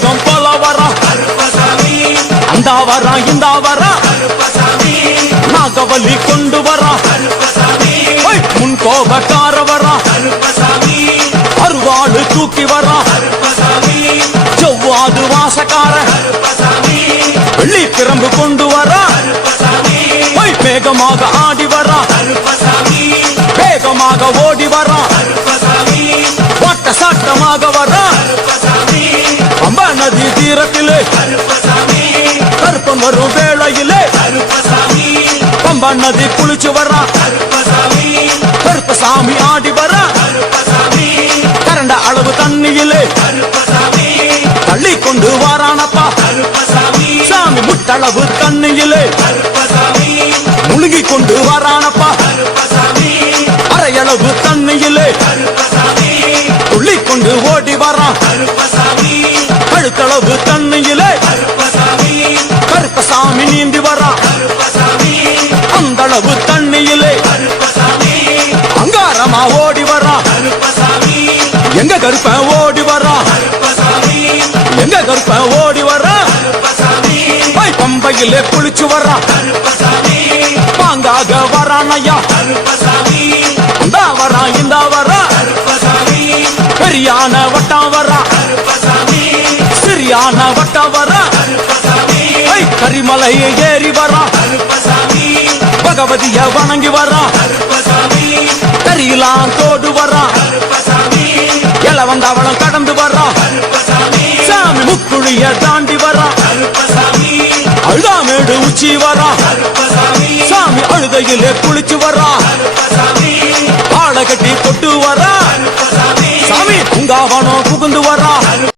மேகம் போல வரா அந்த வரா இந்த வரா. நாகவலி கொண்டு வரா முன் கோபக்கார வரா அருவாடு தூக்கி வரா. செவ்வாது வாசக்கார. வெள்ளி பிரம்பு கொண்டு வரா. வேகமாக ஆடி வரா. வேகமாக ஓடி வரா. கருப்பன் வரும் வேளையிலே. பம்பா நதி குளிச்சு வரா. கருப்பசாமி. ஆடி வரா. கரண்ட அளவு தண்ணியிலே. தள்ளி கொண்டு வாரானப்பா. சாமி முட்டளவு தண்ணியிலே. முழுகி கொண்டு வாரானப்பா. அரையளவு தண்ணியிலே. துள்ளி கொண்டு ஓடி வரான் கழுத்தளவு அங்காரமா ஓடி வரா எங்க கருப்ப ஓடி வரா எங்க கருப்ப ஓடி வரா போய் பம்பையிலே குளிச்சு வரா பாங்காக வரானையா. இந்த வரா இந்த வரா பெரியான வட்டம் வரா சிறியான வட்டம் வரா கரிமலையை ஏறி வரா பகவதிய வணங்கி வரா கரியலாம் தோடு வரா எல வந்தவளம் கடந்து வரா சாமி முக்குழிய தாண்டி வரா அழுதாமேடு உச்சி வரா சாமி அழுதையிலே குளிச்சு வரா